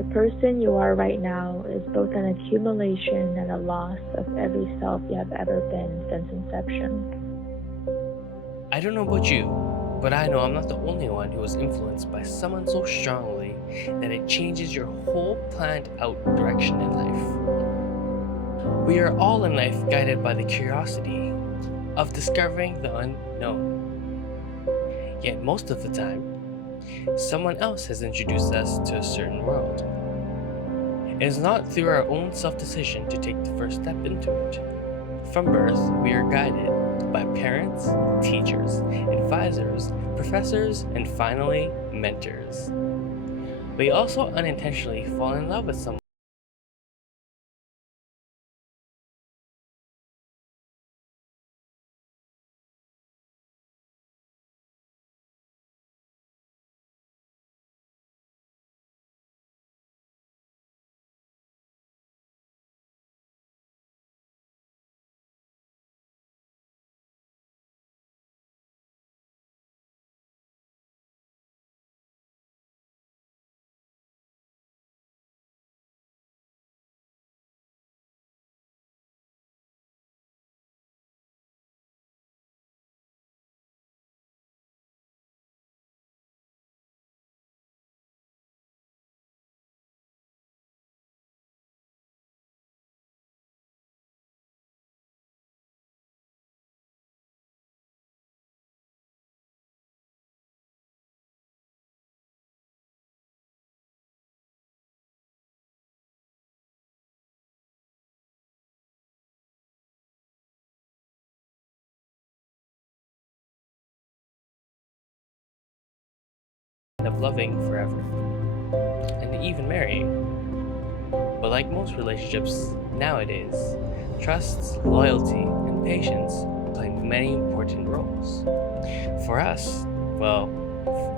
The person you are right now is both an accumulation and a loss of every self you have ever been since inception. I don't know about you, but I know I'm not the only one who was influenced by someone so strongly that it changes your whole planned out direction in life. We are all in life guided by the curiosity of discovering the unknown. Yet most of the time, someone else has introduced us to a certain world. It is not through our own self-decision to take the first step into it. From birth, we are guided by parents, teachers, advisors, professors, and finally, mentors. We also unintentionally fall in love with someone of loving forever, and even marrying. But like most relationships nowadays, trust, loyalty, and patience play many important roles. For us, well,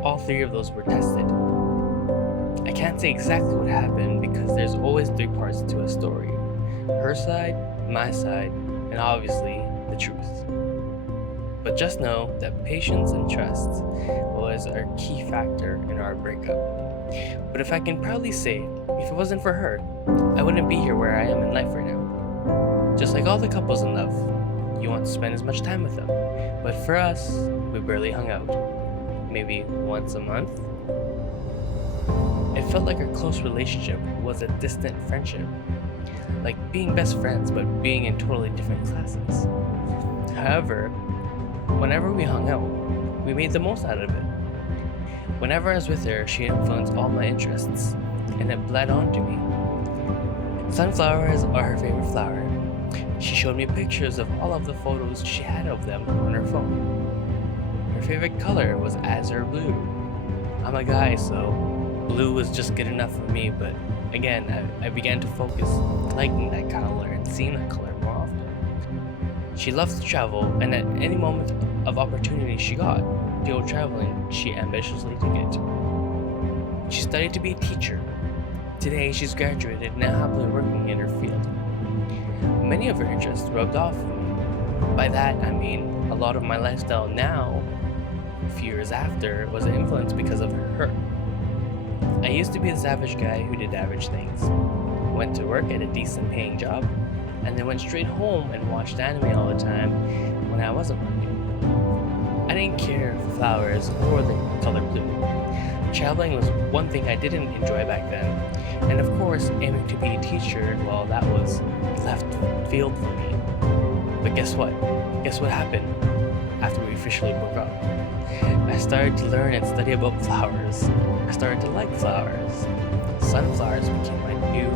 all three of those were tested. I can't say exactly what happened because there's always three parts to a story: her side, my side, and obviously the truth. But just know that patience and trust was our key factor in our breakup. But if I can proudly say, if it wasn't for her, I wouldn't be here where I am in life right now. Just like all the couples in love, you want to spend as much time with them. But for us, we barely hung out. Maybe once a month. It felt like our close relationship was a distant friendship. Like being best friends, but being in totally different classes. However, whenever we hung out, we made the most out of it. Whenever I was with her, she influenced all my interests, and it bled onto me. Sunflowers are her favorite flower. She showed me pictures of all of the photos she had of them on her phone. Her favorite color was azure blue. I'm a guy, so blue was just good enough for me, but again, I began to focus liking that color and seeing that color more often. She loved to travel, and at any moment of opportunity she got to go traveling, she ambitiously took it. She studied to be a teacher. Today, she's graduated and now happily working in her field. Many of her interests rubbed off on me. By that, I mean a lot of my lifestyle now, a few years after, was influenced because of her. I used to be a savage guy who did average things. Went to work at a decent paying job, and then went straight home and watched anime all the time when I wasn't working. I didn't care for flowers or the color blue. Traveling was one thing I didn't enjoy back then, and of course, aiming to be a teacher, well, that was left field for me. But guess what? Guess what happened after we officially broke up? I started to learn and study about flowers. I started to like flowers. Sunflowers became my new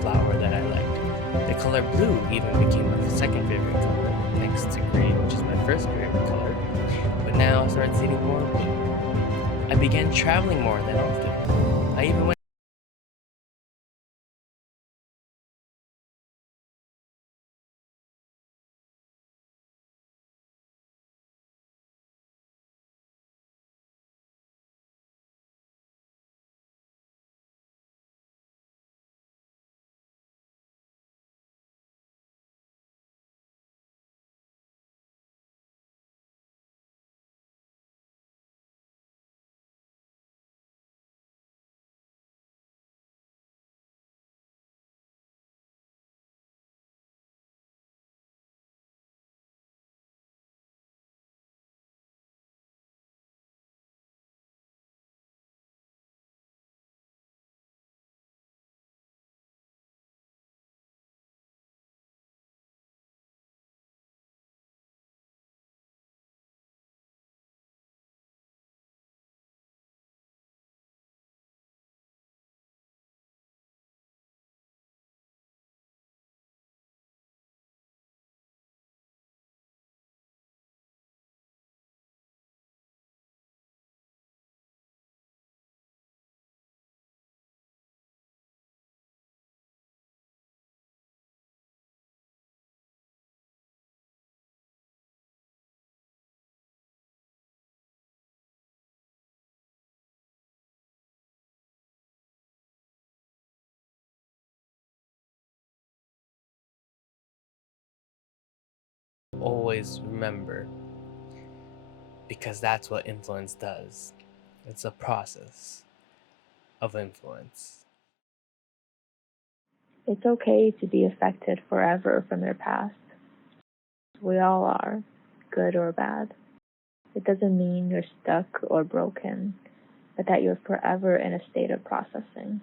flower that I liked. The color blue even became my second favorite color, next to green, which is my first favorite color. But now I started seeing more blue. I began traveling more than often. I even went always remember, because that's what influence does. It's a process of influence. It's okay to be affected forever from your past. We all are, good or bad. It doesn't mean you're stuck or broken, but that you're forever in a state of processing.